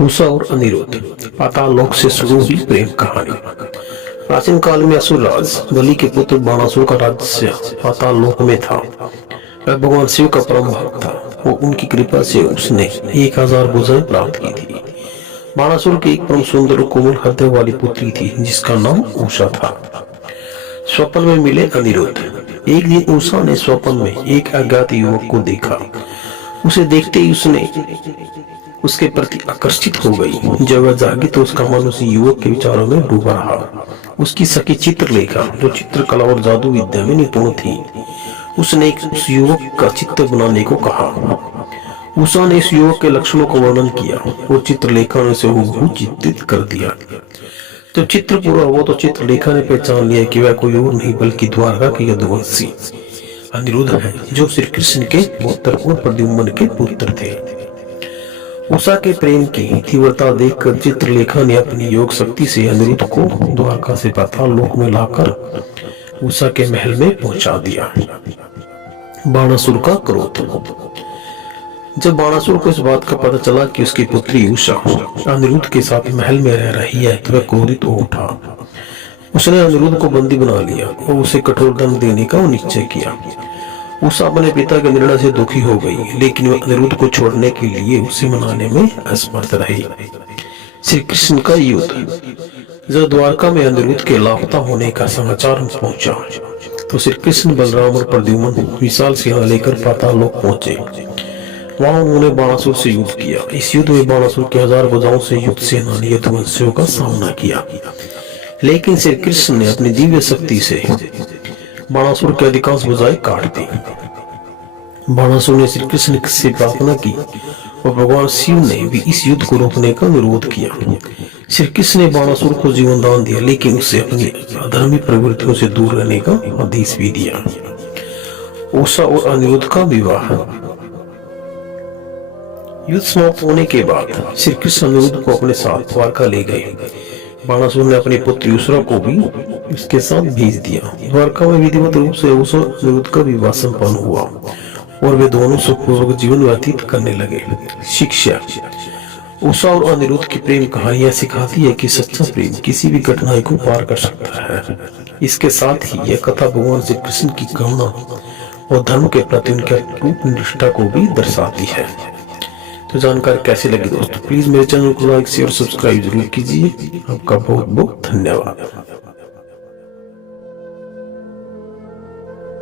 उषा और अनिरुद्ध, पाताल लोक से शुरू हुई प्रेम कहानी। प्राचीन काल में असुर राज बलि के पुत्र बाणासुर का राज्य पाताल लोक में था। वह भगवान शिव का परम भक्त था। वो उनकी कृपा से उसने 1000 भुजाएं प्राप्त की थी। बाणासुर की एक परम सुंदर कोमल हृदय वाली पुत्री थी जिसका नाम उषा था। स्वप्न में मिले अनिरुद्ध। एक दिन उषा ने स्वप्न में एक अज्ञात युवक को देखा। उसे देखते ही उसने उसके प्रति आकर्षित हो गई। जब वह जागी तो उसका मन उस युवक के विचारों में डूबा रहा। उसकी सखी चित्रलेखा, जो चित्रकला और जादू विद्या में निपुण थी, उसने उस युवक का चित्र बनाने को कहा। उषा ने इस युवक के लक्षणों का वर्णन किया और चित्रलेखा ने उसे हूबहू चित्रित कर दिया। जब चित्र पूरा हुआ तो चित्रलेखा ने पहचान लिया कि वह कोई और नहीं बल्कि द्वारका के यदुवंशी अनिरुद्ध है, जो श्री कृष्ण के पौत्र और प्रद्युम्न के पुत्र थे। उषा के प्रेम की तीव्रता देखकर चित्रलेखा ने अपनी योग शक्ति से अनिरुद्ध को द्वारका से पाताल लोक में लाकर उषा के महल में पहुंचा दिया। बाणासुर का क्रोध। जब बाणासुर को इस बात का पता चला कि उसकी पुत्री उषा अनिरुद्ध के साथ महल में रह रही है तो वह क्रोधित हो उठा। उसने अनिरुद्ध को बंदी बना लिया और उसे कठोर दंड देने का निश्चय किया। उषा अपने पिता के निर्णय से दुखी हो गई, लेकिन वह अनिरुद्ध को छोड़ने के लिए उसे मनाने में असमर्थ रही। श्री कृष्ण का युद्ध। जब द्वारका में अनिरुद्ध के लापता होने का समाचार पहुंचा तो श्री कृष्ण, बलराम और प्रद्युम्न विशाल सेना लेकर पाताल लोक पहुंचे। वहां उन्होंने बाणासुर से युद्ध किया। इस युद्ध में बाणासुर के 1000 भुजाओं से युक्त सेना ने यदुवंशियों का सामना किया, लेकिन श्री कृष्ण ने अपनी दिव्य शक्ति से बाणासुर के अधिकांश भुजाएं काट दी। बाणासुर ने श्री कृष्ण से प्रार्थना की और भगवान शिव ने भी इस युद्ध को रोकने का अनुरोध किया। श्री कृष्ण ने बाणासुर को जीवन दान दिया, लेकिन उसे अपनी अधर्मी प्रवृत्तियों से दूर रहने का आदेश भी दिया। उषा और अनिरुद्ध का विवाह। युद्ध समाप्त होने के बाद श्री कृष्ण अनिरुद्ध को अपने साथ द्वारका ले गए। बाणासुर ने अपनी पुत्री उषा को भी उसके साथ भेज दिया। द्वारका में विधिवत रूप से उषा अनिरुद्ध का विवाह संपन्न हुआ और वे दोनों सुखपूर्वक जीवन व्यतीत करने लगे। शिक्षा। उषा और अनिरुद्ध की प्रेम कहानियां सिखाती है कि सच्चा प्रेम किसी भी कठिनाई को पार कर सकता है। इसके साथ ही यह कथा भगवान श्री कृष्ण की करुणा और धर्म के प्रति उनके अटूट निष्ठा को भी दर्शाती है। तो जानकारी कैसी लगी दोस्तों, प्लीज मेरे चैनल को लाइक शेयर सब्सक्राइब जरूर कीजिए। आपका बहुत बहुत धन्यवाद।